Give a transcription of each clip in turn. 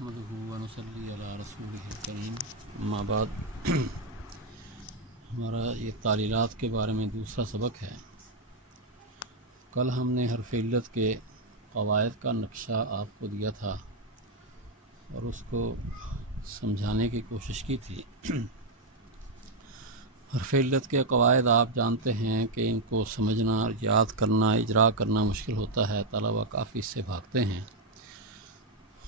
نحمدہ و نصلی علی رسولہ الکریم اما بعد ہمارا یہ تعلیلات کے بارے میں دوسرا سبق ہے۔ کل ہم نے حرف علت کے قواعد کا نقشہ آپ کو دیا تھا اور اس کو سمجھانے کی کوشش کی تھی۔ حرف علت کے قواعد آپ جانتے ہیں کہ ان کو سمجھنا، یاد کرنا، اجرا کرنا مشکل ہوتا ہے، طلبہ کافی اس سے بھاگتے ہیں۔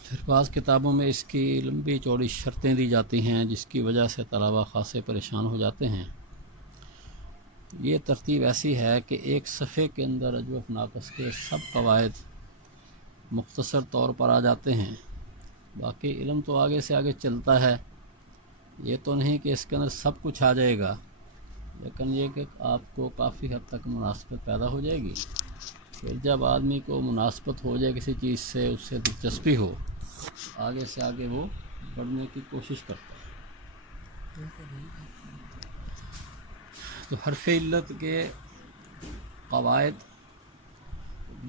پھر بعض کتابوں میں اس کی لمبی چوڑی شرطیں دی جاتی ہیں جس کی وجہ سے طلبہ خاصے پریشان ہو جاتے ہیں۔ یہ ترتیب ایسی ہے کہ ایک صفحے کے اندر اجوف ناقص کے سب قواعد مختصر طور پر آ جاتے ہیں۔ باقی علم تو آگے سے آگے چلتا ہے، یہ تو نہیں کہ اس کے اندر سب کچھ آ جائے گا، لیکن یہ کہ آپ کو کافی حد تک مناسبت پیدا ہو جائے گی۔ پھر جب آدمی کو مناسبت ہو جائے کسی چیز سے، اس سے دلچسپی ہو، آگے سے آگے وہ بڑھنے کی کوشش کرتا ہے۔ تو حرف علت کے قواعد،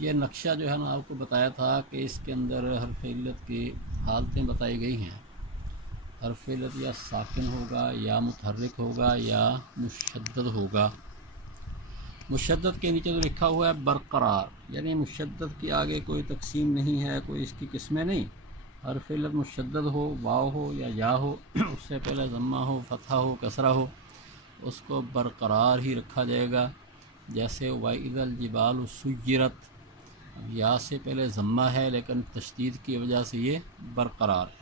یہ نقشہ جو ہے نا آپ کو بتایا تھا کہ اس کے اندر حرف علت کی حالتیں بتائی گئی ہیں۔ حرف علت یا ساکن ہوگا، یا متحرک ہوگا، یا مشدد ہوگا۔ مشدد کے نیچے جو لکھا ہوا ہے برقرار، یعنی مشدد کی آگے کوئی تقسیم نہیں ہے، کوئی اس کی قسمیں نہیں۔ حرف علت مشدد ہو، واو ہو یا یا ہو، اس سے پہلے ضمہ ہو، فتحہ ہو، کسرہ ہو، اس کو برقرار ہی رکھا جائے گا۔ جیسے وَإِذَا الْجِبَالُ سُيِّرَتْ، یا سے پہلے ضمہ ہے لیکن تشدید کی وجہ سے یہ برقرار ہے۔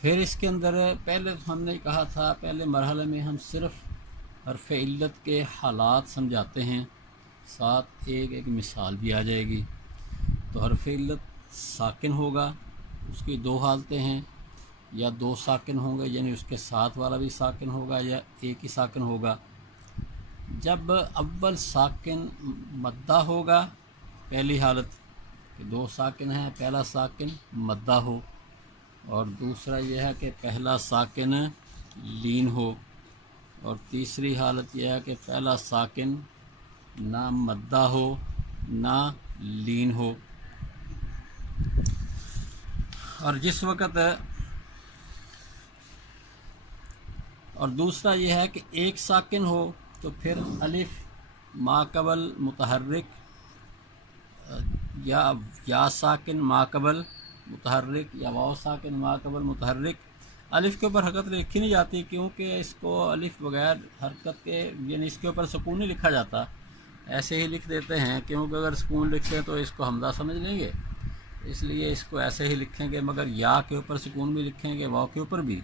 پھر اس کے اندر پہلے ہم نے کہا تھا، پہلے مرحلے میں ہم صرف حرف علت کے حالات سمجھاتے ہیں، ساتھ ایک مثال بھی آ جائے گی۔ تو حرف علت ساکن ہوگا، اس کی دو حالتیں ہیں، یا دو ساکن ہوں گے، یعنی اس کے ساتھ والا بھی ساکن ہوگا یا ایک ہی ساکن ہوگا۔ جب اول ساکن مدہ ہوگا، پہلی حالت کہ دو ساکن ہیں، پہلا ساکن مدہ ہو، اور دوسرا یہ ہے کہ پہلا ساکن لین ہو، اور تیسری حالت یہ ہے کہ پہلا ساکن نہ مدہ ہو نہ لین ہو۔ اور جس وقت اور دوسرا یہ ہے کہ ایک ساکن ہو تو پھر الف ما قبل متحرک، یا ساکن ما قبل متحرک، یا واو ساکن ما قبل متحرک۔ الف کے اوپر حرکت لکھی نہیں جاتی کیونکہ اس کو الف بغیر حرکت کے، یعنی اس کے اوپر سکون نہیں لکھا جاتا، ایسے ہی لکھ دیتے ہیں، کیونکہ اگر سکون لکھیں تو اس کو حمزہ سمجھ لیں گے، اس لیے اس کو ایسے ہی لکھیں گے، مگر یا کے اوپر سکون بھی لکھیں گے، واو کے اوپر بھی۔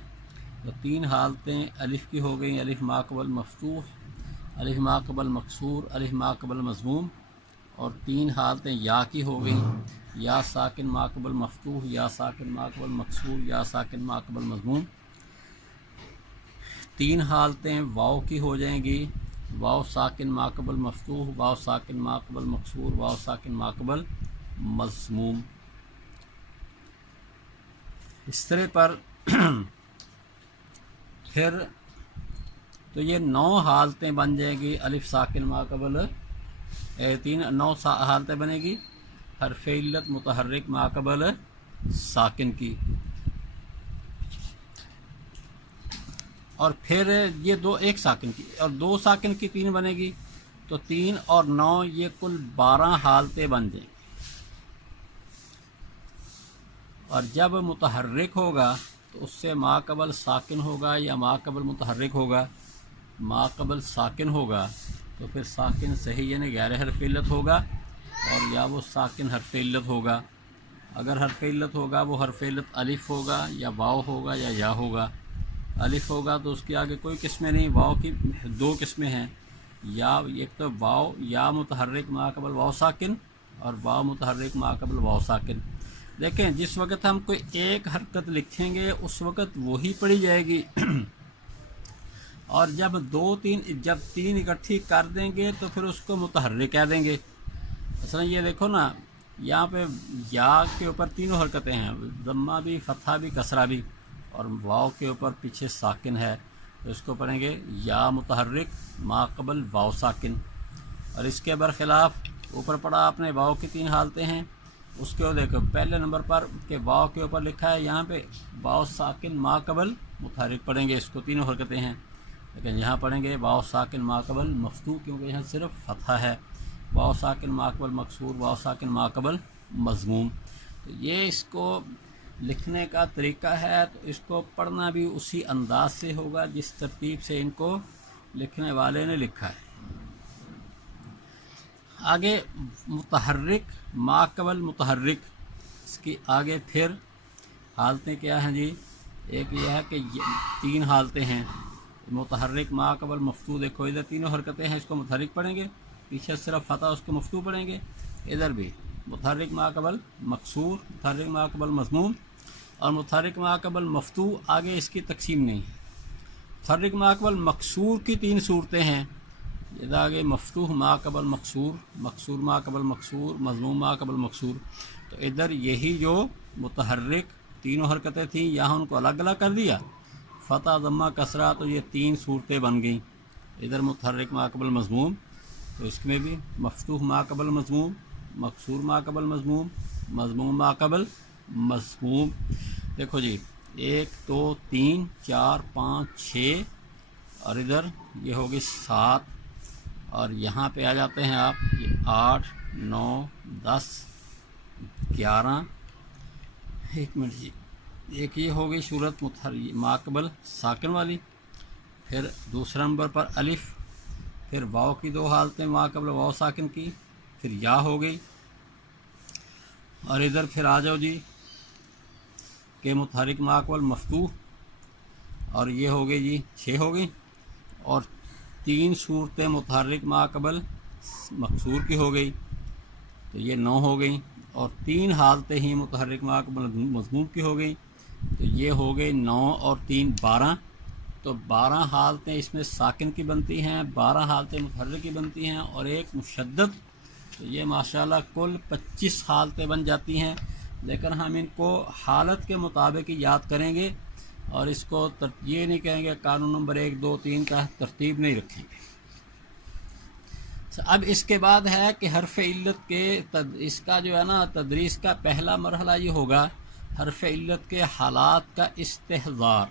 تو تین حالتیں الف کی ہو گئیں، الف ما قبل مفتوح، الف ما قبل مکسور، الف ما قبل مضموم، اور تین حالتیں یا کی ہو گئیں، یا ساکن ما قبل مفتوح، یا ساکن ما قبل مکسور، یا ساکن ما قبل مضموم۔ تین حالتیں واو کی ہو جائیں گی، واو ساکن ما قبل مفتوح، واو ساکن ما قبل مکسور، واو ساکن ما قبل مضموم۔ اس طرح پر پھر تو یہ 9 حالتیں بن جائیں گی، الف ساکن ما قبل 9 حالتیں بنے گی حرف علت متحرک ما قبل ساکن کی۔ اور پھر یہ ایک ساکن کی، اور 2 ساکن کی 3 بنے گی، تو 3 اور 9 یہ کل 12 حالتیں بن جائیں گی۔ اور جب متحرک ہوگا تو اس سے ما قبل ساکن ہوگا یا ما قبل متحرک ہوگا۔ ما قبل ساکن ہوگا تو پھر ساکن صحیح یعنی غیر حرف علت ہوگا، اور یا وہ ساکن حرف علت ہوگا۔ اگر حرف علت ہوگا وہ حرف علت الف ہوگا یا واو ہوگا یا یا ہوگا۔ الف ہوگا تو اس کی آگے کوئی قسمیں نہیں، واو کی 2 قسمیں ہیں، یا ایک تو واو یا متحرک ما قبل واو ساکن، اور واو متحرک ما قبل واو ساکن۔ لیکن جس وقت ہم کوئی ایک حرکت لکھیں گے اس وقت وہی پڑھی جائے گی، اور جب 3 اکٹھی کر دیں گے تو پھر اس کو متحرک کہہ دیں گے۔ مثلا یہ دیکھو نا، یہاں پہ یا کے اوپر 3 حرکتیں ہیں، ضمہ بھی، فتحہ بھی، کسرہ بھی، اور واو کے اوپر پیچھے ساکن ہے، تو اس کو پڑھیں گے یا متحرک ما قبل واو ساکن۔ اور اس کے برخلاف اوپر پڑھا آپ نے واو کی 3 حالتیں ہیں، اس کے دیکھو پہلے نمبر پر کہ واو کے اوپر لکھا ہے یہاں پہ واو ساکن ما قبل متحرک پڑھیں گے، اس کو تینوں حرکتیں ہیں، لیکن یہاں پڑھیں گے واو ساکن ما قبل مفتوح، کیونکہ یہاں صرف فتحہ ہے، واو ساکن ما قبل مکسور، واو ساکن ما قبل مضموم۔ تو یہ اس کو لکھنے کا طریقہ ہے، تو اس کو پڑھنا بھی اسی انداز سے ہوگا جس ترتیب سے ان کو لکھنے والے نے لکھا ہے۔ آگے متحرک ما قبل متحرک، اس کی آگے پھر حالتیں کیا ہیں جی؟ ایک یہ ہے کہ 3 حالتیں ہیں، متحرک ما قبل مفتوح، دیکھو ادھر تینوں حرکتیں ہیں، اس کو متحرک پڑھیں گے، پیچھے صرف فتح اس کو مفتوح پڑھیں گے، ادھر بھی متحرک ما قبل مکسور، متحرک ما قبل مضموم اور متحرک ما قبل مفتوح۔ آگے اس کی تقسیم نہیں ہے۔ متحرک ما قبل مکسور کی 3 صورتیں ہیں، ادھر آگے مفتوح ما قبل مکسور، مکسور ما قبل مکسور، مضموم ما قبل مکسور۔ تو ادھر یہی جو متحرک تینوں حرکتیں تھیں یہاں ان کو الگ الگ کر دیا، فتح ضمہ کسرہ، تو یہ 3 صورتیں بن گئیں۔ ادھر متحرک ما قبل مضموم، تو اس میں بھی مفتوح ما قبل مضموم، مکسور ما قبل مضموم، مضموم ما قبل مضموم۔ دیکھو جی 1 2 3 4 5 6 اور ادھر یہ ہوگی 7 اور یہاں پہ آ جاتے ہیں آپ، یہ 8 9 10 11۔ ایک منٹ جی، ایک یہ ہوگی صورت ما قبل ساکن والی، پھر دوسرے نمبر پر الف، پھر واو کی 2 حالتیں ما قبل واو ساکن کی، پھر یا ہو گئی، اور ادھر پھر آ جاؤ جی کہ متحرک ما قبل مفتوح، اور یہ ہو گئی جی 6 ہو گئی، اور 3 صورتیں متحرک ما قبل مکسور کی ہو گئی، تو یہ 9 ہو گئی، اور 3 حالتیں ہی متحرک ما قبل مضموم کی ہو گئی، تو یہ ہو گئی 9 اور 3 12۔ تو 12 حالتیں اس میں ساکن کی بنتی ہیں، 12 حالتیں متحرک کی بنتی ہیں اور ایک مشدد، تو یہ ماشاءاللہ کل 25 حالتیں بن جاتی ہیں، لیکن ہم ان کو حالت کے مطابق ہی یاد کریں گے اور اس کو یہ نہیں کہیں گے قانون نمبر 1 2 3 کا ترتیب نہیں رکھیں گے۔ اب اس کے بعد ہے کہ حرف علت کے اس کا جو ہے نا تدریس کا پہلا مرحلہ یہ ہوگا حرف علت کے حالات کا استحضار،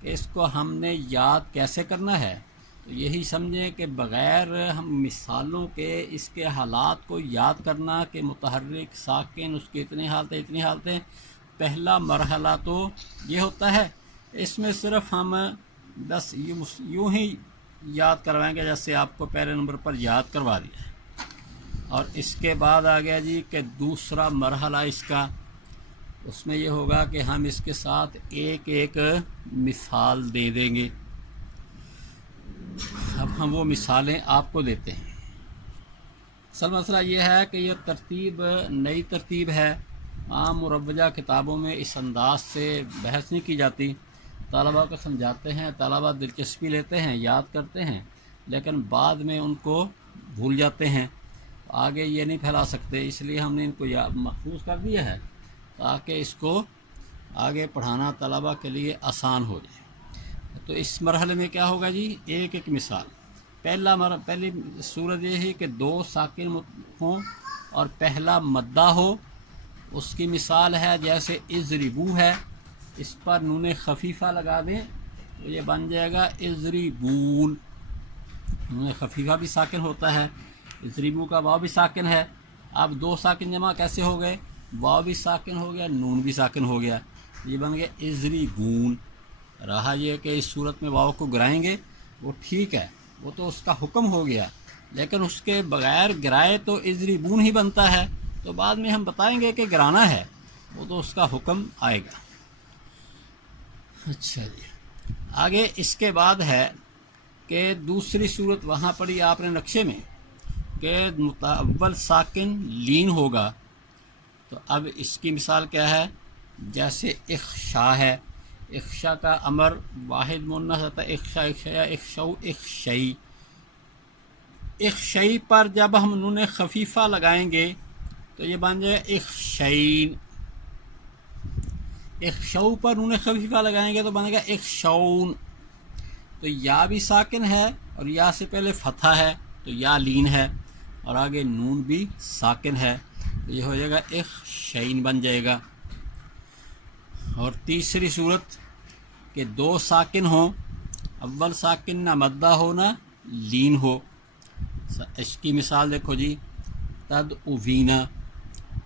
کہ اس کو ہم نے یاد کیسے کرنا ہے۔ تو یہی سمجھیں کہ بغیر ہم مثالوں کے اس کے حالات کو یاد کرنا کہ متحرک ساکن اس کی اتنی حالتیں، پہلا مرحلہ تو یہ ہوتا ہے، اس میں صرف ہم بس یوں ہی یاد کروائیں گے جیسے آپ کو پہلے نمبر پر یاد کروا دیا ہے۔ اور اس کے بعد آ گیا جی کہ دوسرا مرحلہ اس کا، اس میں یہ ہوگا کہ ہم اس کے ساتھ ایک ایک مثال دے دیں گے۔ اب ہم وہ مثالیں آپ کو دیتے ہیں۔ اصل مسئلہ یہ ہے کہ یہ ترتیب نئی ترتیب ہے، عام مروجہ کتابوں میں اس انداز سے بحث نہیں کی جاتی، طلباء کو سمجھاتے ہیں، طلباء دلچسپی لیتے ہیں، یاد کرتے ہیں، لیکن بعد میں ان کو بھول جاتے ہیں، آگے یہ نہیں پھیلا سکتے، اس لیے ہم نے ان کو محفوظ کر دیا ہے تاکہ اس کو آگے پڑھانا طلباء کے لیے آسان ہو جائے۔ تو اس مرحلے میں کیا ہوگا جی، ایک ایک مثال۔ پہلی صورت یہ ہے کہ 2 ساکن ہوں اور پہلا مدہ ہو، اس کی مثال ہے جیسے اضربو ہے، اس پر نون خفیفہ لگا دیں تو یہ بن جائے گا اضربون۔ نون خفیفہ بھی ساکن ہوتا ہے، اضربو کا واو بھی ساکن ہے۔ اب 2 ساکن جمع کیسے ہو گئے، واو بھی ساکن ہو گیا، نون بھی ساکن ہو گیا، یہ بن گیا اضربون۔ رہا یہ کہ اس صورت میں واو کو گرائیں گے، وہ ٹھیک ہے، وہ تو اس کا حکم ہو گیا، لیکن اس کے بغیر گرائے تو اضربون ہی بنتا ہے، تو بعد میں ہم بتائیں گے کہ گرانا ہے، وہ تو اس کا حکم آئے گا۔ اچھا جی، آگے اس کے بعد ہے کہ دوسری صورت وہاں پڑی آپ نے نقشے میں کہ اول ساکن لین ہوگا، تو اب اس کی مثال کیا ہے، جیسے اخشا ہے، اخشا کا امر واحد مونث ہوتا ہے، اخشا اخشا یا اخشو اخشئی۔ اخشئی پر جب ہم نون خفیفہ لگائیں گے تو یہ بن جائے اخشین۔ اخشو پر نون خفیفہ لگائیں گے تو بنے گا اخشون۔ تو یا بھی ساکن ہے اور یا سے پہلے فتحہ ہے تو یا لین ہے، اور آگے نون بھی ساکن ہے، تو یہ ہو جائے گا اخشین بن جائے گا۔ اور تیسری صورت کہ دو ساکن ہوں، اول ساکن نہ مدہ ہو نہ لین ہو۔ اس کی مثال دیکھو جی، تدعوینا،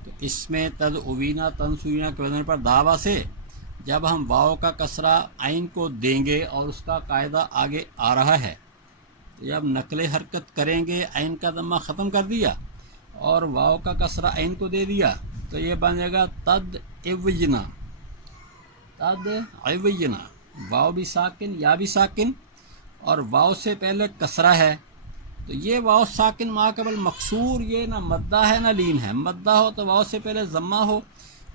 تو اس میں تدعوینا تنصرینا کے وزن پر دعویٰ سے جب ہم واو کا کسرہ عین کو دیں گے اور اس کا قاعدہ آگے آ رہا ہے، تو جب نقل حرکت کریں گے عین کا ضمہ ختم کر دیا اور واو کا کسرہ عین کو دے دیا تو یہ بن جائے گا تدعوینا، تدعوینا، واو بھی ساکن یا بھی ساکن اور واو سے پہلے کسرہ ہے، تو یہ واو ساکن ما قبل مکسور، یہ نہ مدہ ہے نہ لین ہے۔ مدہ ہو تو واو سے پہلے ضمہ ہو،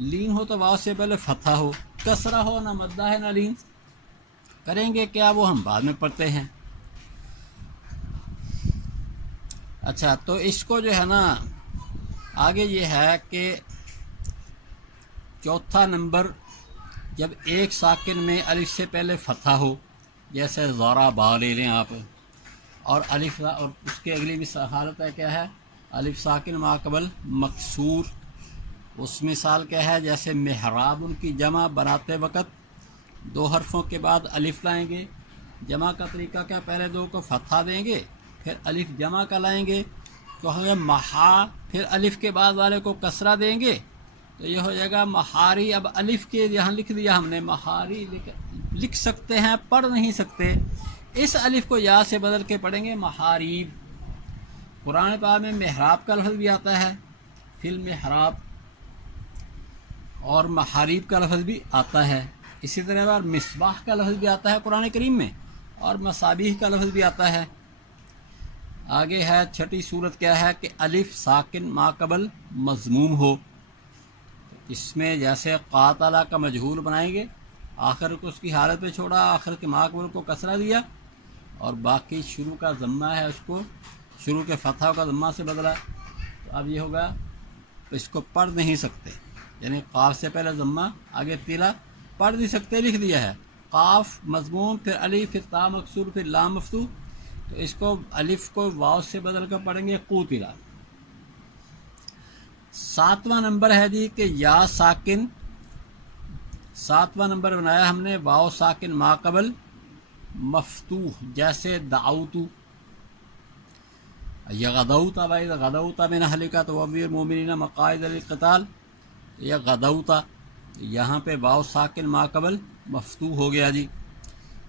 لین ہو تو واو سے پہلے فتحہ ہو، کسرہ ہو نہ مدہ ہے نہ لین۔ کریں گے کیا وہ ہم بعد میں پڑھتے ہیں۔ اچھا، تو اس کو جو ہے نا آگے یہ ہے کہ چوتھا نمبر جب ایک ساکن میں الف سے پہلے فتحہ ہو، جیسے ضربا لے لیں آپ، اور الف اور اس کے اگلی بھی حالت ہے کیا ہے، الف ساکن ما قبل مکسور۔ اس مثال کیا ہے، جیسے محراب ان کی جمع بناتے وقت دو حرفوں کے بعد الف لائیں گے، جمع کا طریقہ کیا، پہلے دو کو فتحہ دیں گے پھر الف جمع کا لائیں گے، تو ہمیں محا، پھر الف کے بعد والے کو کسرہ دیں گے تو یہ ہو جائے گا محاری۔ اب الف کے یہاں لکھ دیا ہم نے، محاری لکھ سکتے ہیں، پڑھ نہیں سکتے، اس الف کو یا سے بدل کے پڑھیں گے محاریب۔ قرآن پاک میں محراب کا لفظ بھی آتا ہے، فی المحراب، اور محاریب کا لفظ بھی آتا ہے، اسی طرح مصباح کا لفظ بھی آتا ہے قرآن کریم میں، اور مصابیح کا لفظ بھی آتا ہے۔ آگے ہے چھٹی صورت کیا ہے کہ الف ساکن ما قبل مضموم ہو، اس میں جیسے قاتلہ کا مجہول بنائیں گے، آخر کو اس کی حالت پہ چھوڑا، آخر کے ما قبل کو کسرہ دیا، اور باقی شروع کا ضمہ ہے اس کو شروع کے فتحہ کا ضمہ سے بدلا، تو اب یہ ہوگا، تو اس کو پڑھ نہیں سکتے، یعنی قاف سے پہلے ضمہ آگے تیلا، پڑھ نہیں سکتے، لکھ دیا ہے قاف مضموم پھر الف پھر تا مکسور پھر لام مفتوح، تو اس کو الف کو واو سے بدل کر پڑھیں گے قوتلا۔ ساتواں نمبر ہے جی کہ یا ساکن، ساتواں نمبر بنایا ہم نے واو ساکن ما قبل مفتوح، جیسے دعوتو، یا غدوتا، بعید غدوتا من اہلک تبوئ المؤمنین مقاعد للقتال، یا غدوتا، یہاں پہ واو ساکن ما قبل مفتوح ہو گیا جی،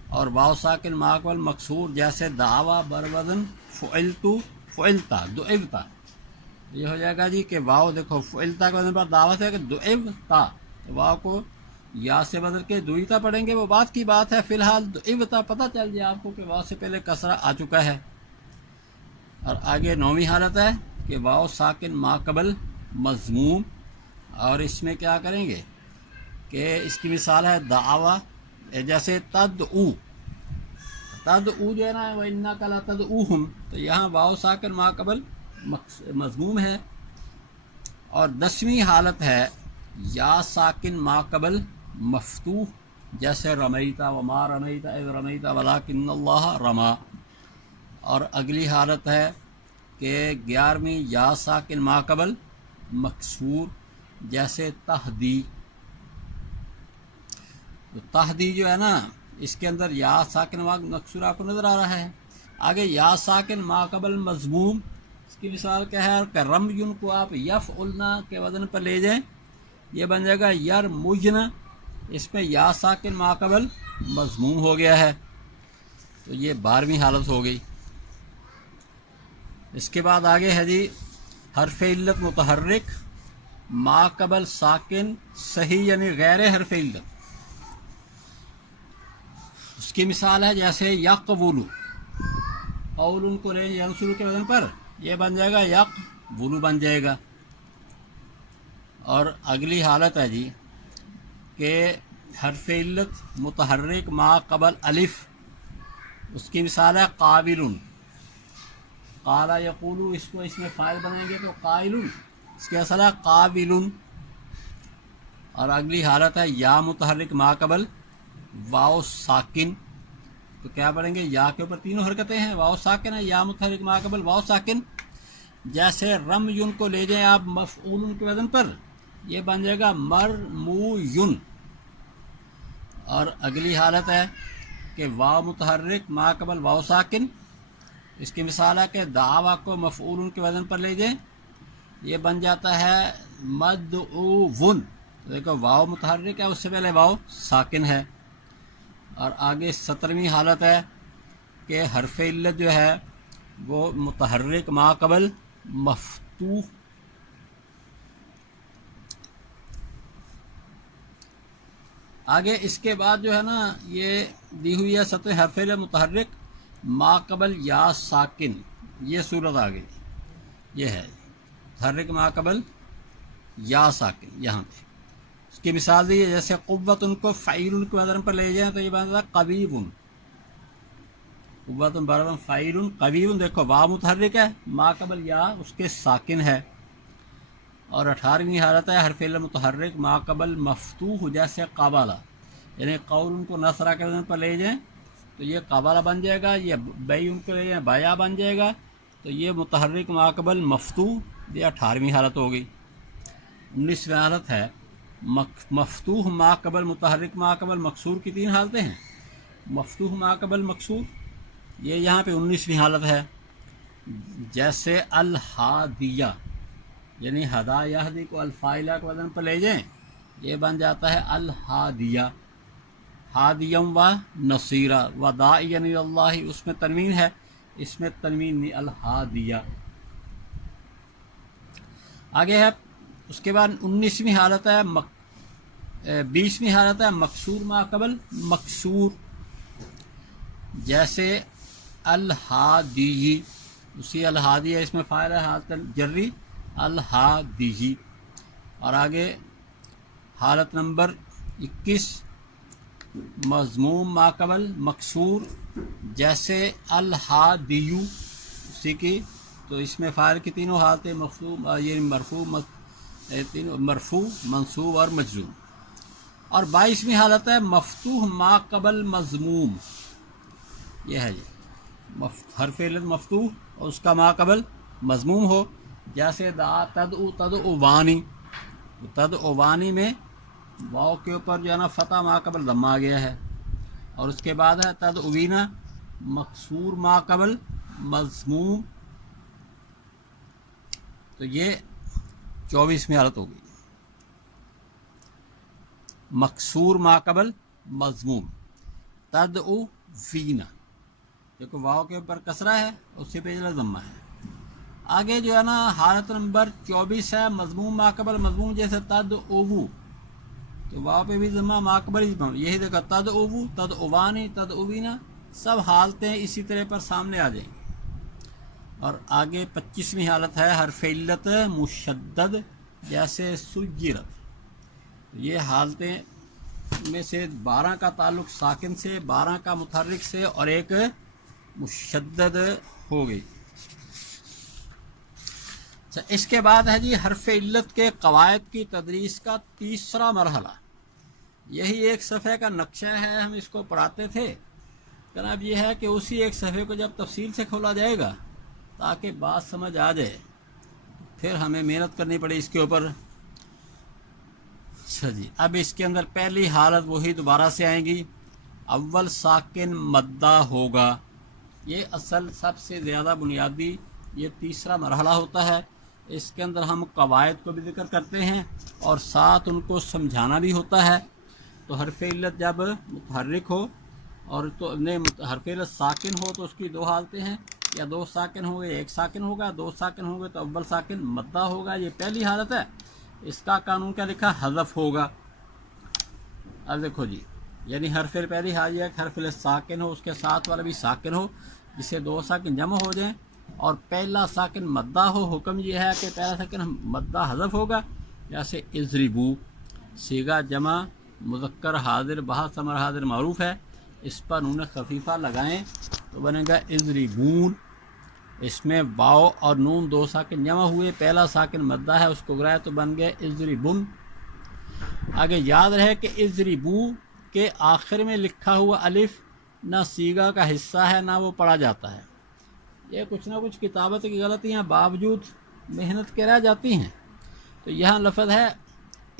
اور واو ساکن ما قبل مکسور، جیسے دعوی بروزن فعلتو فعلتا دعوتا، یہ ہو جائے گا جی کہ واو دیکھو فعلتا کے وزن پر دعوت ہے کہ دعوتا، واو کو یا سے بدل کے دویتا پڑھیں گے، وہ بات کی بات ہے، فی الحال دعوتا پتہ چل جائے آپ کو کہ واو سے پہلے کسرہ آ چکا ہے۔ اور آگے نویں حالت ہے کہ واو ساکن ما قبل مضموم، اور اس میں کیا کریں گے کہ اس کی مثال ہے دعوی، جیسے تدعو، تدعو جو ہے نا وَإِنَّكَ لَتَدْعُوهُمْ، تو یہاں واو ساکن ما قبل مضموم ہے۔ اور 10ویں حالت ہے یا ساکن ما قبل مفتوح، جیسے رمیتا وما رمیتا اذ رمیتا ولکن اللہ رما، اور اگلی حالت ہے کہ 11ویں یا ساکن ما قبل مکسور، جیسے تہدی، تو تہدی جو ہے نا اس کے اندر یا ساکن ما مکسور آپ کو نظر آ رہا ہے۔ آگے یا ساکن ما قبل مضموم، اس کی مثال کیا ہے کہ رمیون کو آپ یفعلنا کے وزن پر لے جائیں، یہ بن جائے گا یرمجنا، اس میں یا ساکن ما قبل مضموم ہو گیا ہے، تو یہ 12ویں حالت ہو گئی۔ اس کے بعد آگے ہے جی حرف علت متحرک ما قبل ساکن صحیح یعنی غیر حرف علت، اس کی مثال ہے جیسے یقبولو، قول کو لے ینصر کے وزن پر، یہ بن جائے گا یقبولو بن جائے گا۔ اور اگلی حالت ہے جی کہ حرف علت متحرک ما قبل الف، اس کی مثال ہے قابل، قالا یقولو، اس کو اس میں فاعل بنائیں گے تو قائل، اس کی اصل ہے قابل۔ اور اگلی حالت ہے یا متحرک ما قبل واو ساکن، تو کیا پڑھیں گے، یا کے اوپر تینوں حرکتیں ہیں، واو ساکن ہے، یا متحرک ما قبل واو ساکن، جیسے رمیون کو لے جائیں آپ مفعول کے وزن پر، یہ بن جائے گا مرمویون۔ اور اگلی حالت ہے کہ واو متحرک ما قبل واو ساکن، اس کی مثال ہے کہ دعویٰ کو مفعول کے وزن پر لے جائیں، یہ بن جاتا ہے مدعوون۔ دیکھو واو متحرک ہے، اس سے پہلے واو ساکن ہے۔ اور آگے 17ویں حالت ہے کہ حرف علت جو ہے وہ متحرک ما قبل مفتوح، آگے اس کے بعد جو ہے نا یہ دی ہوئی ہے 17 حرف علت متحرک ما قبل یا ساکن، یہ صورت آ گئی، یہ ہے متحرک ما قبل یا ساکن یہاں پہ۔ اس کی مثال دی ہے جیسے قوت ان کو فعیل کے وزن پر لے جائیں تو یہ بنتا ہے قویب، قوت برابر فعیل قویب۔ دیکھو واو متحرک ہے، ما قبل یا اس کے ساکن ہے۔ اور 18ویں حالت ہے حرف علت متحرک ما قبل مفتوح، جیسے قابلہ، یعنی قول ان کو نصرہ کے وزن پر لے جائیں تو یہ قابلہ بن جائے گا، یہ بئی ان کو لے جائیں بایا بن جائے گا، تو یہ متحرک ما قبل مفتوح، یہ 18ویں حالت ہو گئی۔ 19ویں حالت ہے مفتوح ما قبل متحرک ما قبل مکسور کی 3 حالتیں ہیں۔ مفتوح ما قبل مکسور، یہ یہاں پہ 19ویں حالت ہے، جیسے الہادیہ، یعنی ہدا یہدی کو الفاعلہ کے وزن پر لے جائیں، یہ بن جاتا ہے الہادیہ، ہادیم و نصیرہ و داعیا الی اللہ، اس میں تنوین ہے، اس میں تنوین نہیں، الہادیہ۔ آگے ہے اس کے بعد 19ویں حالت ہے 20ویں حالت ہے مکسور ما قبل مکسور، جیسے الہادی، اسی الہادی ہے، اس میں فاعل ہے حالت جری الہادی۔ اور آگے حالت نمبر 21 مضموم ما قبل مکسور، جیسے الہادیو، اسی کی، تو اس میں فاعل کی تینوں حالتیں مرفوع منصوب اور مجزوم۔ اور 22ویں حالت ہے مفتوح ما قبل مضموم، یہ ہے جی حرف علت مفتوح اور اس کا ما قبل مضموم ہو، جیسے دعا تدعو تدعوانی، تدعوانی میں واو کے اوپر جو ہے نا فتح ما قبل ضمہ آ گیا ہے۔ اور اس کے بعد ہے تدعوینا مکسور ما قبل مضموم، تو یہ 24ویں حالت ہوگی مکسور ما قبل مضموم تدعوینا، دیکھو واو کے اوپر کسرہ ہے، اس سے پہلے ضمہ ہے۔ آگے جو ہے نا حالت نمبر 24 ہے مضموم ما قبل مضموم، جیسے تدعو، تو واو پہ بھی ضمہ ما قبل ہی، یہی دیکھو تدعو تدعوانی تدعوینا، سب حالتیں اسی طرح پر سامنے آ جائیں گی۔ اور آگے 25ویں حالت ہے حرف علت مشدد، جیسے سجرت، یہ حالتیں میں سے 12 کا تعلق ساکن سے، 12 کا متحرک سے اور ایک مشدد ہو گئی۔ اس کے بعد ہے جی حرف علت کے قواعد کی تدریس کا تیسرا مرحلہ، یہی ایک صفحے کا نقشہ ہے، ہم اس کو پڑھاتے تھے۔ جناب یہ ہے کہ اسی ایک صفحے کو جب تفصیل سے کھولا جائے گا تاکہ بات سمجھ آ جائے، پھر ہمیں محنت کرنی پڑے اس کے اوپر۔ اچھا جی، اب اس کے اندر پہلی حالت وہی دوبارہ سے آئیں گی، اول ساکن مدہ ہوگا، یہ اصل سب سے زیادہ بنیادی یہ تیسرا مرحلہ ہوتا ہے۔ اس کے اندر ہم قواعد کو بھی ذکر کرتے ہیں اور ساتھ ان کو سمجھانا بھی ہوتا ہے۔ تو حرف علت جب متحرک ہو اور تو حرف علت ساکن ہو تو اس کی 2 حالتیں ہیں، یا 2 ساکن ہوں گے، 1 ساکن ہوگا، 2 ساکن ہوں گے تو اول ساکن مدہ ہوگا، یہ پہلی حالت ہے۔ اس کا قانون کیا لکھا، حذف ہوگا۔ اب دیکھو جی، یعنی حرف علت پہلی حالت ہے کہ حرف علت ساکن ہو، اس کے ساتھ والا بھی ساکن ہو، جسے 2 ساکن جمع ہو جائیں اور پہلا ساکن مدہ ہو۔ حکم یہ ہے کہ پہلا ساکن مدہ حذف ہوگا، جیسے اضربو، صیغہ جمع مذکر حاضر بحث امر حاضر معروف ہے، اس پر نون خفیفہ لگائیں تو بنے گا اضربون۔ اس میں واو اور نون 2 ساکن جمع ہوئے، پہلا ساکن مدہ ہے، اس کو گرائے تو بن گئے اضربن۔ آگے یاد رہے کہ اضربو کے آخر میں لکھا ہوا الف نہ صیغہ کا حصہ ہے نہ وہ پڑھا جاتا ہے، یہ کچھ نہ کچھ کتابت کی غلطیاں باوجود محنت کے رہ جاتی ہیں. تو یہاں لفظ ہے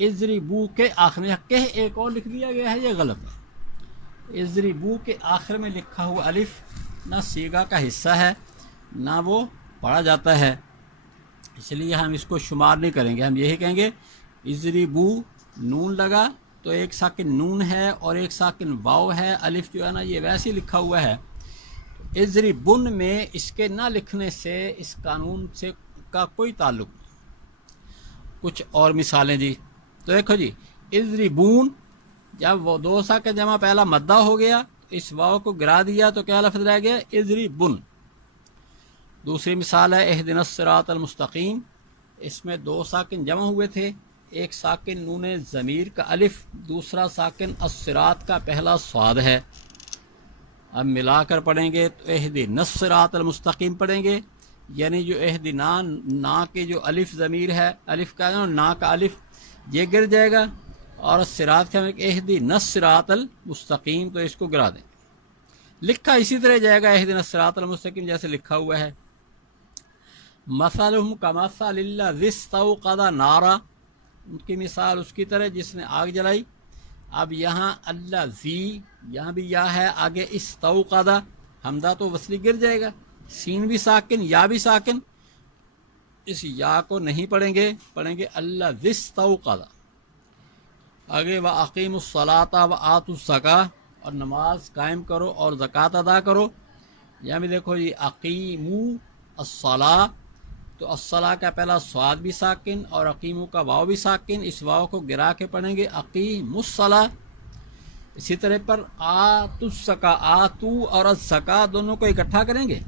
اضربو کے آخر میں، کہ ایک اور لکھ دیا گیا ہے، یہ غلط ہے. اضربو کے آخر میں لکھا ہوا الف نہ سیغہ کا حصہ ہے نہ وہ پڑھا جاتا ہے، اس لیے ہم اس کو شمار نہیں کریں گے. ہم یہی کہیں گے اضربو، نون لگا تو ایک ساکن نون ہے اور ایک ساکن واو ہے، الف جو ہے نا یہ ویسے ہی لکھا ہوا ہے. اضربن میں اس کے نہ لکھنے سے اس قانون سے کا کوئی تعلق نہیں. کچھ اور مثالیں جی، تو دیکھو جی، اضربون، جب وہ دو سا کا جمع پہلا مدہ ہو گیا، اس واو کو گرا دیا تو کیا لفظ رہ گیا؟ اضربن. دوسری مثال ہے اہدنا الصراط المستقیم، اس میں دو ساکن جمع ہوئے تھے، ایک ساکن نون ضمیر کا الف، دوسرا ساکن الصراط کا پہلا صاد ہے. اب ملا کر پڑھیں گے تو اہدنا الصراط المستقیم پڑھیں گے، یعنی جو اہدنا نا کے جو الف ضمیر ہے، الف کا نا کا الف یہ گر جائے گا، اور الصراط کا اہدنا الصراط المستقیم تو اس کو گرا دیں. لکھا اسی طرح جائے گا اہدنا الصراط المستقیم جیسے لکھا ہوا ہے. مثلہم کمثل الذی استوقد نارا، ان کی مثال اس کی طرح جس نے آگ جلائی. اب یہاں الذی، یہاں بھی یا ہے، آگے استوقد، حمزہ تو وصلی گر جائے گا، سین بھی ساکن، یا بھی ساکن، اس یا کو نہیں پڑھیں گے، پڑھیں گے الذی استوقد. آگے وَأَقِیمُوا الصَّلَاةَ وَآتُوا الزَّکَاةَ، اور نماز قائم کرو اور زکوٰۃ ادا کرو. یہاں بھی دیکھو یہ اقیمو الصلاۃ، تو الصلاۃ کا پہلا صاد بھی ساکن اور اقیمو کا واو بھی ساکن، اس واو کو گرا کے پڑھیں گے اقیموا الصلاۃ. اسی طرح پر آتوا الزکاۃ، آتو اور الزکاۃ دونوں کو اکٹھا کریں گے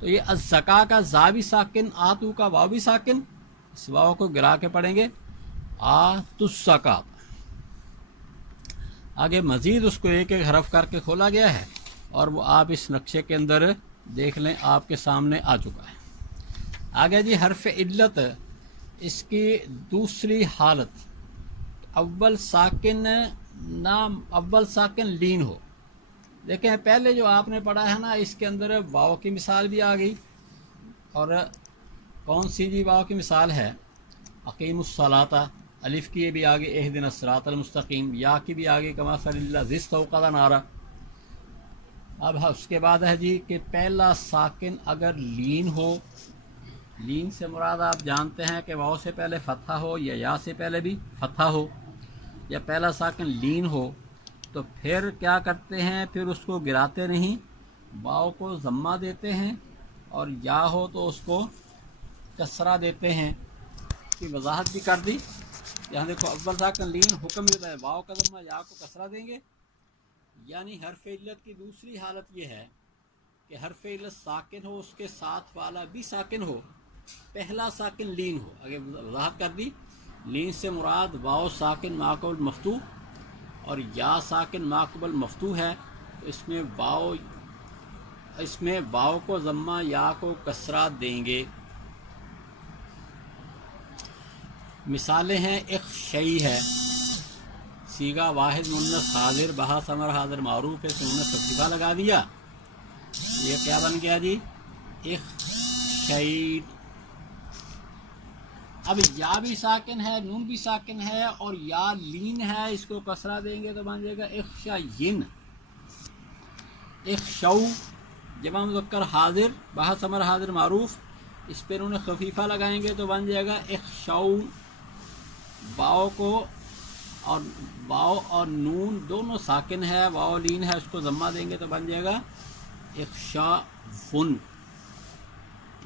تو یہ الزکاۃ کا زا بھی ساکن، آتو کا واو بھی ساکن، اس واو کو گرا کے پڑھیں گے آتوا الزکاۃ. آگے مزید اس کو ایک ایک حرف کر کے کھولا گیا ہے، اور وہ آپ اس نقشے کے اندر دیکھ لیں، آپ کے سامنے آ چکا ہے. آگے جی حرف علت، اس کی دوسری حالت، اول ساکن نام، اول ساکن لین ہو. دیکھیں پہلے جو آپ نے پڑھا ہے نا، اس کے اندر واو کی مثال بھی آ گئی، اور کون سی جی واو کی مثال ہے؟ اقیم الصلاۃ، الف کی بھی آگے اہدنا الصراط المستقیم، یا کی بھی آگے کمثل الذی استوقد نارا. اب اس کے بعد ہے جی کہ پہلا ساکن اگر لین ہو، لین سے مراد آپ جانتے ہیں کہ واو سے پہلے فتحہ ہو یا سے پہلے بھی فتحہ ہو، یا پہلا ساکن لین ہو، تو پھر کیا کرتے ہیں؟ پھر اس کو گراتے نہیں، واو کو ضمہ دیتے ہیں، اور یا ہو تو اس کو کسرہ دیتے ہیں. اس کی وضاحت بھی کر دی. یہاں دیکھو اول ساکن لین حکم دیتا ہے واو کا ضمہ، یا کو کسرہ دیں گے. یعنی حرف علت کی دوسری حالت یہ ہے کہ حرف علت ساکن ہو، اس کے ساتھ والا بھی ساکن ہو، پہلا ساکن لین ہو. آگے وضاحت کر دی، لین سے مراد واو ساکن ما قبل مفتوح اور یا ساکن ما قبل مفتوح ہے. اس میں واو کو ضمہ، یا کو کسرہ دیں گے. مثالیں ہیں اخشئی ہے، سیغہ واحد منس حاضر، بہا ثمر حاضر معروف ہے، سنت خفیفہ لگا دیا، یہ کیا بن گیا جی؟ اخشئی. اب یا بھی ساکن ہے، نون بھی ساکن ہے، اور یا لین ہے، اس کو کسرہ دیں گے تو بن جائے گا اخشین. اخشو جمع مذکر حاضر، بہا ثمر حاضر معروف، اس پہ انہوں نے خفیفہ لگائیں گے تو بن جائے گا اخشون. واو کو اور واو اور نون دونوں ساکن ہے، واو لین ہے، اس کو ضمہ دیں گے تو بن جائے گا اخشاون.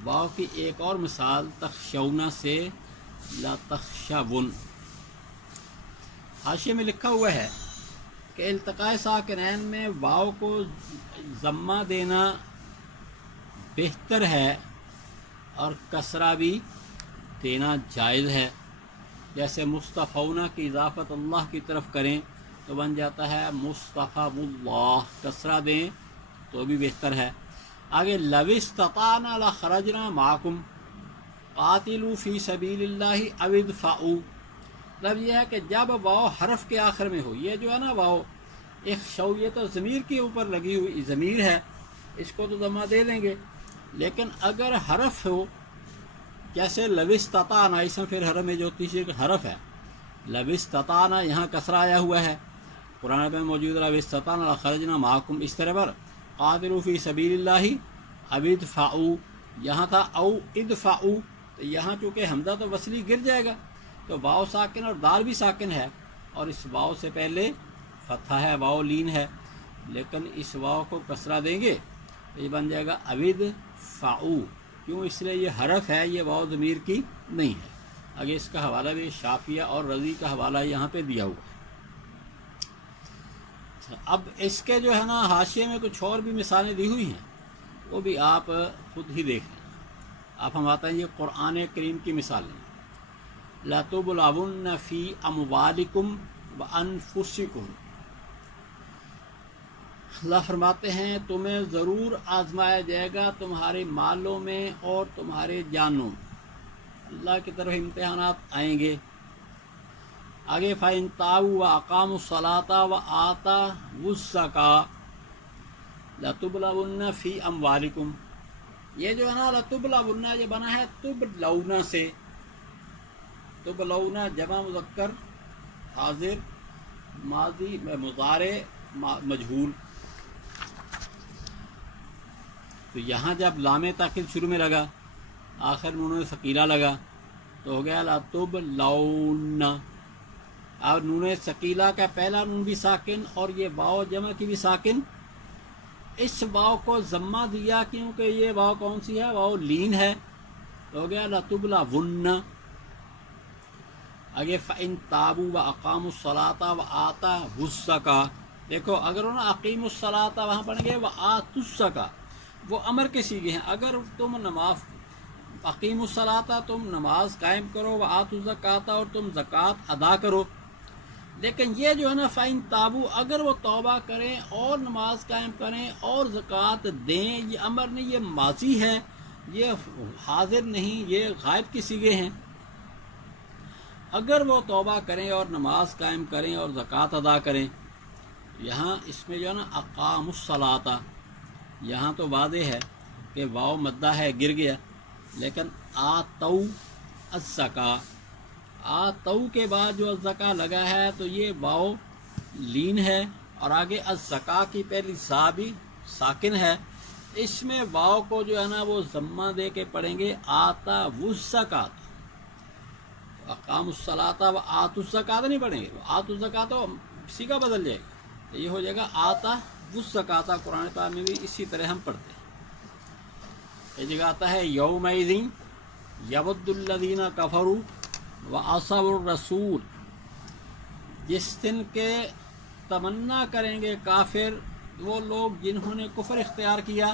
واو کی ایک اور مثال تخشونا سے لا تخشون. حاشیے میں لکھا ہوا ہے کہ التقاء ساکنین میں واو کو ضمہ دینا بہتر ہے اور کسرہ بھی دینا جائز ہے. جیسے مصطفونا کی اضافت اللہ کی طرف کریں تو بن جاتا ہے مصطفی اللہ، کسرہ دیں تو بھی بہتر ہے. آگے لو استطعنا لخرجنا معکم قاتلوا فی سبیل اللہ او ادفعوا. مطلب یہ ہے کہ جب واو حرف کے آخر میں ہو، یہ جو ہے نا واو اخشو، یہ تو ضمیر کے اوپر لگی ہوئی ضمیر ہے، اس کو تو ضمہ دے دیں گے. لیکن اگر حرف ہو جیسے لوستطعنا، اس میں پھر حرف میں جو تیسری حرف ہے لوستطعنا، یہاں کسرہ آیا ہوا ہے، قرآن میں موجود لوستطعنا لخرجنا معکم، اس طرح پر قاتلوا فی سبیل اللہ اب ادفعوا، یہاں تھا او ادفعوا، تو یہاں چونکہ حمزہ تو وصلی گر جائے گا، تو واو ساکن اور دال بھی ساکن ہے، اور اس واو سے پہلے فتحہ ہے، واو لین ہے، لیکن اس واو کو کسرہ دیں گے تو یہ بن جائے گا ادفعوا، کیوں؟ اس لیے یہ حرف ہے، یہ واو ضمیر کی نہیں ہے۔ آگے اس کا حوالہ بھی شافیہ اور رضی کا حوالہ یہاں پہ دیا ہوا ہے۔ اب اس کے جو ہے نا حاشیے میں کچھ اور بھی مثالیں دی ہوئی ہیں، وہ بھی آپ خود ہی دیکھ لیں۔ آپ ہم آتے ہیں یہ قرآن کریم کی مثالیں، لَتُبْلَوُنَّ فِي أَمْوَالِكُمْ وَأَنفُسِكُمْ، اللہ فرماتے ہیں تمہیں ضرور آزمایا جائے گا تمہارے مالوں میں اور تمہارے جانوں میں، اللہ کی طرف امتحانات آئیں گے۔ آگے فَإِن تَابُوا وَأَقَامُوا الصَّلَاةَ وَآتَوُا الزَّكَاةَ لَتُبْلَوُنَّ فِي أَمْوَالِكُمْ، یہ جو ہے نا لَتُبْلَوُنَّ یہ بنا ہے تُبْلَوْنَ سے، تُبْلَوْنَ جمع مذکر حاضر ماضی مضارع مجہول، تو یہاں جب لام تاکید شروع میں لگا، آخر نون ثقیلہ لگا تو ہو گیا لَتُبْلَوْنَ، اور نون ثقیلہ کا پہلا نون بھی ساکن اور یہ واو جمع کی بھی ساکن، اس واو کو ضمہ دیا کیونکہ یہ واو کون سی ہے؟ واو لین ہے، تو ہو گیا لَتُبْلَوُنَّ۔ آگے فَإِن تَابُوا وَأَقَامُوا الصَّلَاةَ وَآتَوُا الزَّكَاةَ، دیکھو اگر انہوں نے اقیم الصلاۃ وہاں پڑھیں گے وآتوا الزکاۃ، وہ امر کے سیغے ہیں، اگر تم نماز اقیم الصلاۃ تم نماز قائم کرو، وآتوا الزکاۃ اور تم زکوٰۃ ادا کرو، لیکن یہ جو ہے نا فَإِن تَابُوا اگر وہ توبہ کریں اور نماز قائم کریں اور زکوٰۃ دیں، یہ امر نہیں، یہ ماضی ہے، یہ حاضر نہیں، یہ غائب کے سیغے ہیں، اگر وہ توبہ کریں اور نماز قائم کریں اور زکوٰۃ ادا کریں، یہاں اس میں جو ہے نا اقام الصلاۃ، یہاں تو واضح ہے کہ واو مدہ ہے گر گیا، لیکن آتو الزکاۃ، آتو کے بعد جو الزکاۃ لگا ہے تو یہ واو لین ہے، اور آگے الزکاۃ کی پہلی زا بھی ساکن ہے، اس میں واو کو جو ہے نا وہ ضمہ دے کے پڑھیں گے آتوا الزکاۃ، اقام الصلاۃ و آتوا الزکاۃ نہیں پڑھیں گے، آتوا الزکاۃ تو صیغہ بدل جائے گا، تو یہ ہو جائے گا آتوا الزکاۃ، قرآن پاک میں بھی اسی طرح ہم پڑھتے ہیں۔ یہ جگہ آتا ہے یومئذ یود الذین کفروا وعصوا الرسول، جس دن کے تمنا کریں گے کافر وہ لوگ جنہوں نے کفر اختیار کیا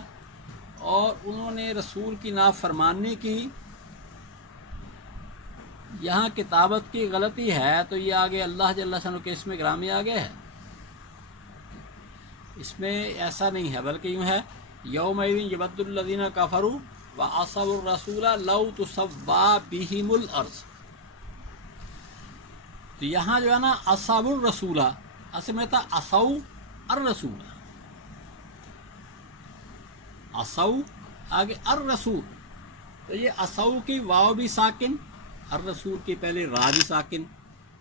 اور انہوں نے رسول کی نافرمانی کی۔ یہاں کتابت کی غلطی ہے تو یہ آگے اللہ جل شانہ کے اسم گرامی آگے ہے، اس میں ایسا نہیں ہے، بلکہ یوں ہے یومئذ یود الذین کفروا وعصوا الرسول لو تسوی بہم الارض، تو یہاں جو ہے نا عصوا الرسول، اصل میں تھا عصوا الرسول، عصوا آگے الرسول، تو یہ عصوا کی واو بھی ساکن، الرسول کی پہلے را بھی ساکن،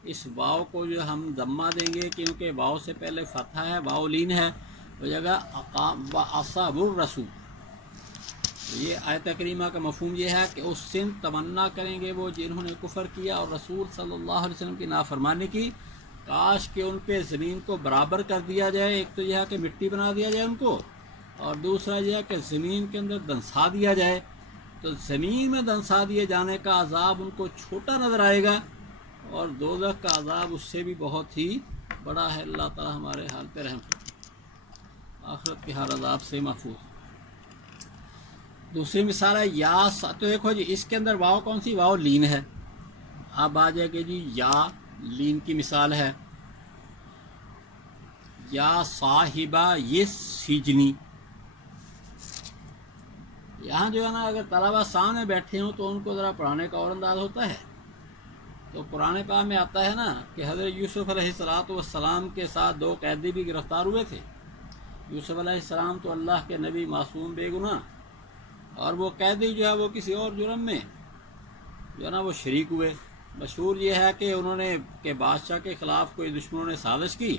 اس واو کو جو ہم ضمہ دیں گے کیونکہ واو سے پہلے فتحہ ہے، واو لین ہے، ہو جائے گا وعصوا الرسول۔ یہ آیت کریمہ کا مفہوم یہ ہے کہ اس دن تمنا کریں گے وہ جنہوں نے کفر کیا اور رسول صلی اللہ علیہ وسلم کی نافرمانی کی، کاش کہ ان پہ زمین کو برابر کر دیا جائے، ایک تو یہ ہے کہ مٹی بنا دیا جائے ان کو، اور دوسرا یہ ہے کہ زمین کے اندر دنسا دیا جائے، تو زمین میں دنسا دیے جانے کا عذاب ان کو چھوٹا نظر آئے گا، اور دوزخ کا عذاب اس سے بھی بہت ہی بڑا ہے۔ اللہ تعالی ہمارے حال پہ رحم کرے، آخرت کے ہر عذاب سے محفوظ۔ دوسری مثال ہے یا، تو دیکھو جی اس کے اندر واو کون سی؟ واو لین ہے، اب آ جائے گی جی یا لین کی مثال ہے، یا صاحبہ یہ سجنی، یہاں جو ہے نا اگر طلبہ سامنے بیٹھے ہوں تو ان کو ذرا پڑھانے کا اور انداز ہوتا ہے، تو قرآن پاک میں آتا ہے نا کہ حضرت یوسف علیہ السلام کے ساتھ دو قیدی بھی گرفتار ہوئے تھے۔ یوسف علیہ السلام تو اللہ کے نبی معصوم بے گناہ، اور وہ قیدی جو ہے وہ کسی اور جرم میں جو ہے نا وہ شریک ہوئے۔ مشہور یہ ہے کہ انہوں نے کہ بادشاہ کے خلاف کوئی دشمنوں نے سازش کی،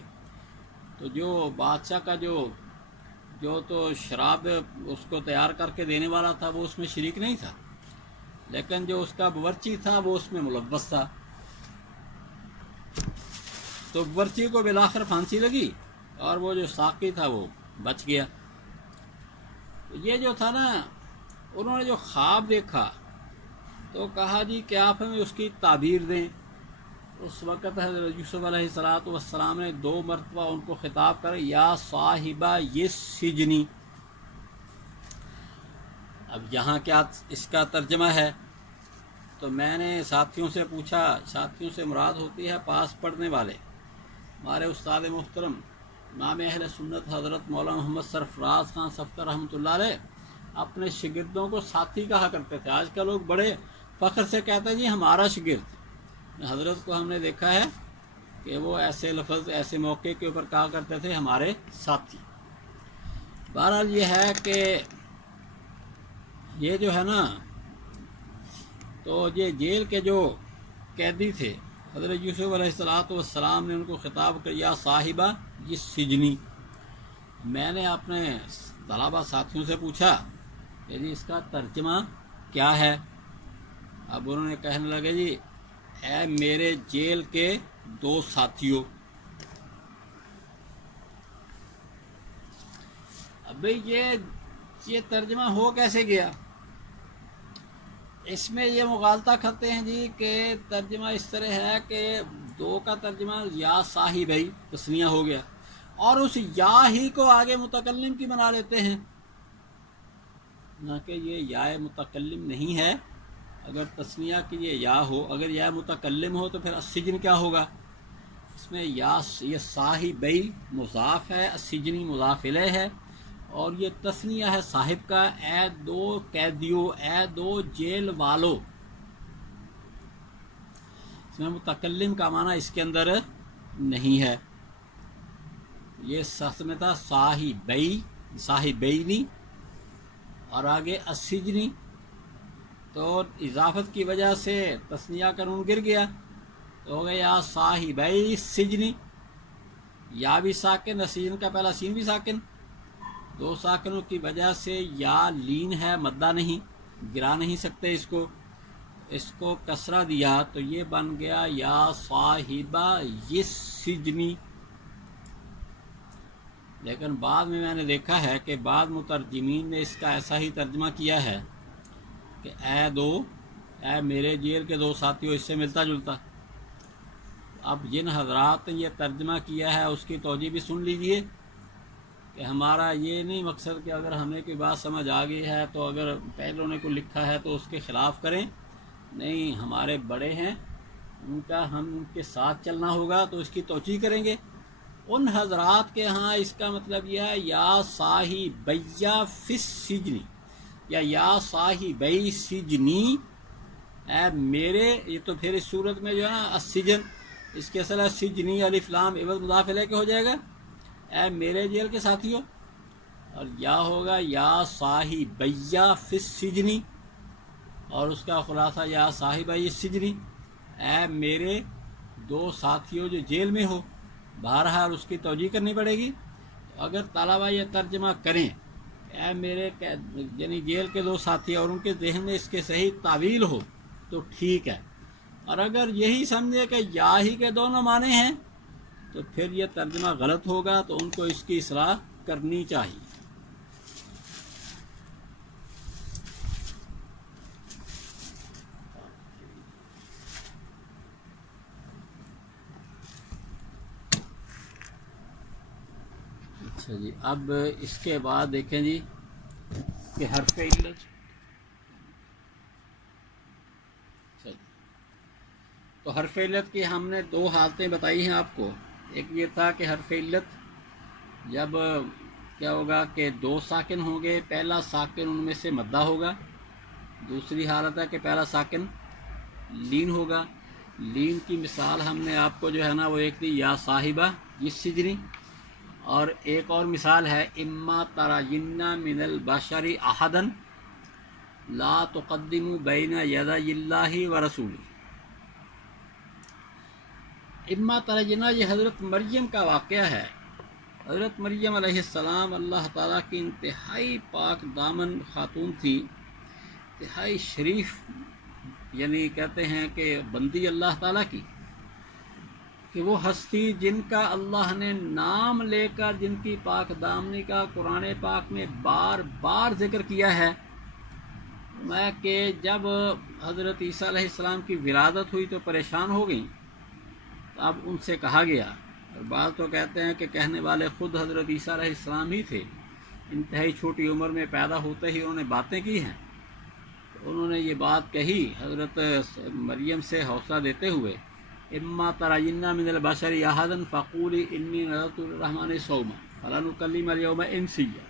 تو جو بادشاہ کا جو تو شراب اس کو تیار کر کے دینے والا تھا وہ اس میں شریک نہیں تھا، لیکن جو اس کا باورچی تھا وہ اس میں ملوث تھا، تو باورچی کو بالآخر پھانسی لگی اور وہ جو ساقی تھا وہ بچ گیا۔ یہ جو تھا نا، انہوں نے جو خواب دیکھا تو کہا جی کہ آپ ہمیں اس کی تعبیر دیں۔ اس وقت حضرت یوسف علیہ السلام نے 2 مرتبہ ان کو خطاب کر یا صاحبہ یہ سجنی۔ اب یہاں کیا اس کا ترجمہ ہے؟ تو میں نے ساتھیوں سے پوچھا، ساتھیوں سے مراد ہوتی ہے پاس پڑھنے والے۔ ہمارے استاد محترم امام اہل سنت حضرت مولانا محمد سرفراز خان صفدر رحمۃ اللہ علیہ اپنے شاگردوں کو ساتھی کہا کرتے تھے۔ آج کل لوگ بڑے فخر سے کہتے ہیں جی ہمارا شاگرد۔ حضرت کو ہم نے دیکھا ہے کہ وہ ایسے لفظ ایسے موقع کے اوپر کہا کرتے تھے ہمارے ساتھی۔ بہرحال یہ ہے کہ یہ جو ہے نا، تو یہ جیل کے جو قیدی تھے حضرت یوسف علیہ السلام نے ان کو خطاب کیا یا صاحبہ یہ سجنی۔ میں نے اپنے طلبہ ساتھیوں سے پوچھا کہ جی اس کا ترجمہ کیا ہے؟ اب انہوں نے کہنے لگے جی اے میرے جیل کے 2 ساتھیوں۔ اب یہ ترجمہ ہو کیسے گیا؟ اس میں یہ مغالطہ کرتے ہیں جی کہ ترجمہ اس طرح ہے کہ 2 کا ترجمہ یا صاحبی تثنیہ ہو گیا، اور اس یا ہی کو آگے متکلم کی بنا لیتے ہیں، نہ کہ یہ یا متکلم نہیں ہے۔ اگر تثنیہ کی یہ یا ہو، اگر یا متکلم ہو تو پھر السجن کیا ہوگا؟ اس میں یہ صاحبی مضاف ہے، السجنی مضاف الیہ ہے، اور یہ تثنیہ ہے صاحب کا، اے 2 قیدیوں، اے 2 جیل والوں۔ اس میں متکلم کا معنی اس کے اندر نہیں ہے۔ یہ سخت میں تھا صاحبینی اور آگے السجنی، تو اضافت کی وجہ سے تثنیہ کا نون گر گیا تو ہو گیا صاحبی السجنی، یا بھی ساکن، السجن کا پہلا سین بھی ساکن، 2 ساکنوں کی وجہ سے یا لین ہے، مدہ نہیں، گرا نہیں سکتے اس کو کسرہ دیا تو یہ بن گیا یا صاحبہ السجنی۔ لیکن بعد میں نے دیکھا ہے کہ بعض مترجمین نے اس کا ایسا ہی ترجمہ کیا ہے کہ اے میرے جیل کے 2 ساتھیوں، اس سے ملتا جلتا۔ اب جن حضرات نے یہ ترجمہ کیا ہے اس کی توجہ بھی سن لیجئے کہ ہمارا یہ نہیں مقصد کہ اگر ہمیں کوئی بات سمجھ آ گئی ہے تو اگر پہلوں نے کوئی لکھا ہے تو اس کے خلاف کریں، نہیں، ہمارے بڑے ہیں، ہم ان کے ساتھ چلنا ہوگا تو اس کی توجہ کریں گے۔ ان حضرات کے ہاں اس کا مطلب یہ ہے یا صاحبی فی السجن، یا صاحبی سجنی، اے میرے، یہ تو پھر اس صورت میں جو ہے نا السجن، اس کے اصل ہے سجنی، الف لام عوض مضاف الیہ کے ہو جائے گا، اے میرے جیل کے ساتھیوں، اور یا ہوگا یا صاحبی فی السجن، اور اس کا خلاصہ یا صاحبی السجن، اے میرے 2 ساتھیوں جو جیل میں ہو۔ بہرحال اس کی توجہ کرنی پڑے گی۔ اگر طلبہ یہ ترجمہ کریں اے میرے یعنی جیل کے 2 ساتھی، اور ان کے ذہن میں اس کے صحیح تعویل ہو تو ٹھیک ہے، اور اگر یہی سمجھے کہ یا ہی کے دونوں معنی ہیں تو پھر یہ ترجمہ غلط ہوگا، تو ان کو اس کی اصلاح کرنی چاہیے۔ اچھا جی، اب اس کے بعد دیکھیں جی کہ حرف علت، تو حرف علت کی ہم نے 2 حالتیں بتائی ہیں آپ کو۔ ایک یہ تھا کہ حرف علت جب کیا ہوگا کہ 2 ساکن ہوں گے، پہلا ساکن ان میں سے مدہ ہوگا، دوسری حالت ہے کہ پہلا ساکن لین ہوگا۔ لین کی مثال ہم نے آپ کو جو ہے نا وہ ایک تھی یا صاحبہ السجن، اور ایک اور مثال ہے اما ترین من البشر احدا، لا تقدموا بین یدی اللہ و رسولہ۔ اما ترجنا یہ حضرت مریم کا واقعہ ہے۔ حضرت مریم علیہ السلام اللہ تعالیٰ کی انتہائی پاک دامن خاتون تھی، انتہائی شریف، یعنی کہتے ہیں کہ بندی اللہ تعالیٰ کی، کہ وہ ہستی جن کا اللہ نے نام لے کر جن کی پاک دامنی کا قرآن پاک میں بار بار ذکر کیا ہے، میں کہ جب حضرت عیسیٰ علیہ السلام کی ولادت ہوئی تو پریشان ہو گئیں، اب ان سے کہا گیا، اور بعض تو کہتے ہیں کہ کہنے والے خود حضرت عیسیٰ علیہ السلام ہی تھے، انتہائی چھوٹی عمر میں پیدا ہوتے ہی انہوں نے باتیں کی ہیں، تو انہوں نے یہ بات کہی حضرت مریم سے حوصلہ دیتے ہوئے، اما ترین من البشر احدا فقولی انی نذرت للرحمن صوما فلن اکلم اليوم انسیا۔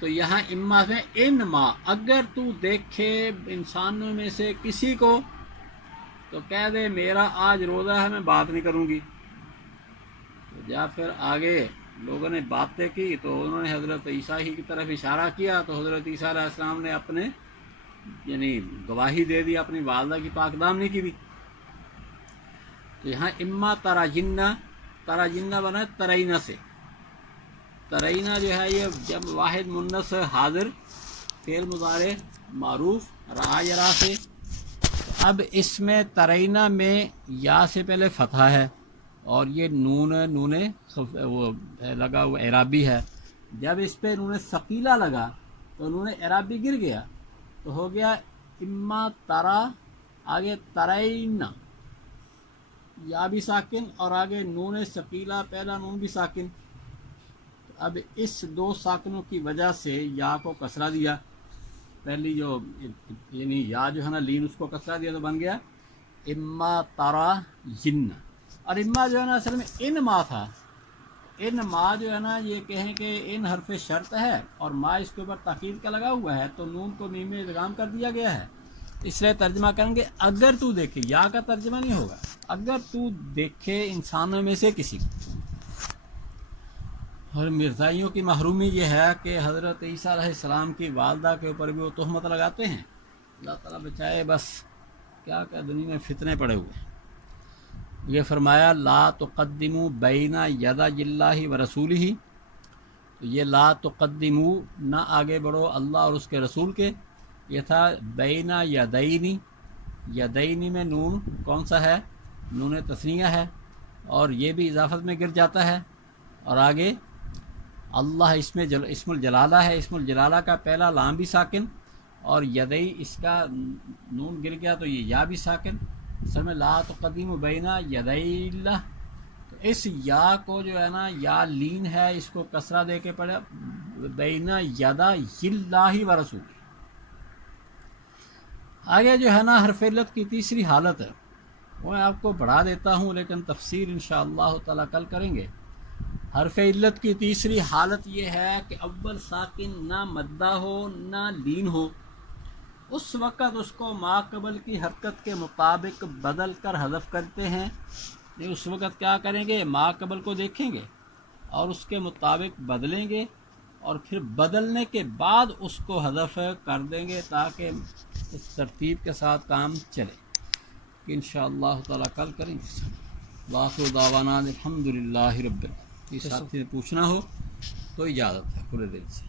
تو یہاں اما میں انما، اگر تو دیکھے انسانوں میں سے کسی کو تو کہہ دے میرا آج روزہ ہے، میں بات نہیں کروں گی۔ تو جب پھر آگے لوگوں نے باتیں کی تو انہوں نے حضرت عیسیٰ ہی کی طرف اشارہ کیا، تو حضرت عیسیٰ علیہ السلام نے اپنے یعنی گواہی دے دی اپنی والدہ کی پاک دامنی کی بھی۔ تو یہاں اما تراجنہ بنا ترینہ سے، ترینہ جو ہے یہ جب واحد منس حاضر فعل مضارع معروف رعا یرا سے، اب اس میں ترینہ میں یا سے پہلے فتحہ ہے اور یہ نون وہ لگا وہ اعرابی ہے، جب اس پہ نون ثقیلہ لگا تو نون اعرابی گر گیا، تو ہو گیا اما ترا، آگے ترینہ یا بھی ساکن اور آگے نون ثقیلہ پہلا نون بھی ساکن۔ اب اس دو ساکنوں کی وجہ سے یا کو کسرہ دیا، پہلی جو یعنی یا جو ہے نا لین اس کو کسرہ دیا تو بن گیا اما ترا جن، اور اما جو ہے نا اصل میں ان ما تھا، ان ما جو ہے نا یہ کہیں کہ ان حرف شرط ہے اور ما اس کے اوپر تاکید کا لگا ہوا ہے، تو نون کو میم میں ادغام کر دیا گیا ہے، اس لیے ترجمہ کریں گے اگر تو دیکھے، یا کا ترجمہ نہیں ہوگا، اگر تو دیکھے انسانوں میں سے کسی کو۔ اور مرزائیوں کی محرومی یہ ہے کہ حضرت عیسیٰ علیہ السلام کی والدہ کے اوپر بھی وہ تہمت لگاتے ہیں، اللہ تعالیٰ بچائے، بس کیا دنیا میں فتنے پڑے ہوئے ہیں۔ یہ فرمایا لا تقدموا بین یدی اللہ و رسولہ، تو یہ لا تقدموا نہ آگے بڑھو اللہ اور اس کے رسول کے، یہ تھا بین یدینی، یدینی میں نون کون سا ہے؟ نون تثنیہ ہے، اور یہ بھی اضافت میں گر جاتا ہے، اور آگے اللہ اس میں اسم الجلالہ ہے، اسم الجلالہ کا پہلا لام بھی ساکن، اور یدئی اس کا نون گر گیا تو یہ یا بھی ساکن، اصل میں لا تقدموا بین یدی اللہ، تو اس یا کو جو ہے نا یا لین ہے، اس کو کسرہ دے کے پڑھا بین یدی اللہ و رسول۔ آگے جو ہے نا حرف علت کی تیسری حالت ہے، وہ میں آپ کو بڑھا دیتا ہوں لیکن تفسیر انشاءاللہ تعالی کل کریں گے۔ حرف علت کی تیسری حالت یہ ہے کہ اول ساکن نہ مدہ ہو نہ لین ہو، اس وقت اس کو ما قبل کی حرکت کے مطابق بدل کر حذف کرتے ہیں۔ اس وقت کیا کریں گے؟ ما قبل کو دیکھیں گے اور اس کے مطابق بدلیں گے، اور پھر بدلنے کے بعد اس کو حذف کر دیں گے تاکہ اس ترتیب کے ساتھ کام چلے، کہ انشاءاللہ تعالی کل کریں گے۔ وآخر دعوانا الحمدللہ رب العالمین۔ یہ ساتھی سے پوچھنا ہو تو اجازت ہے کھلے دل سے۔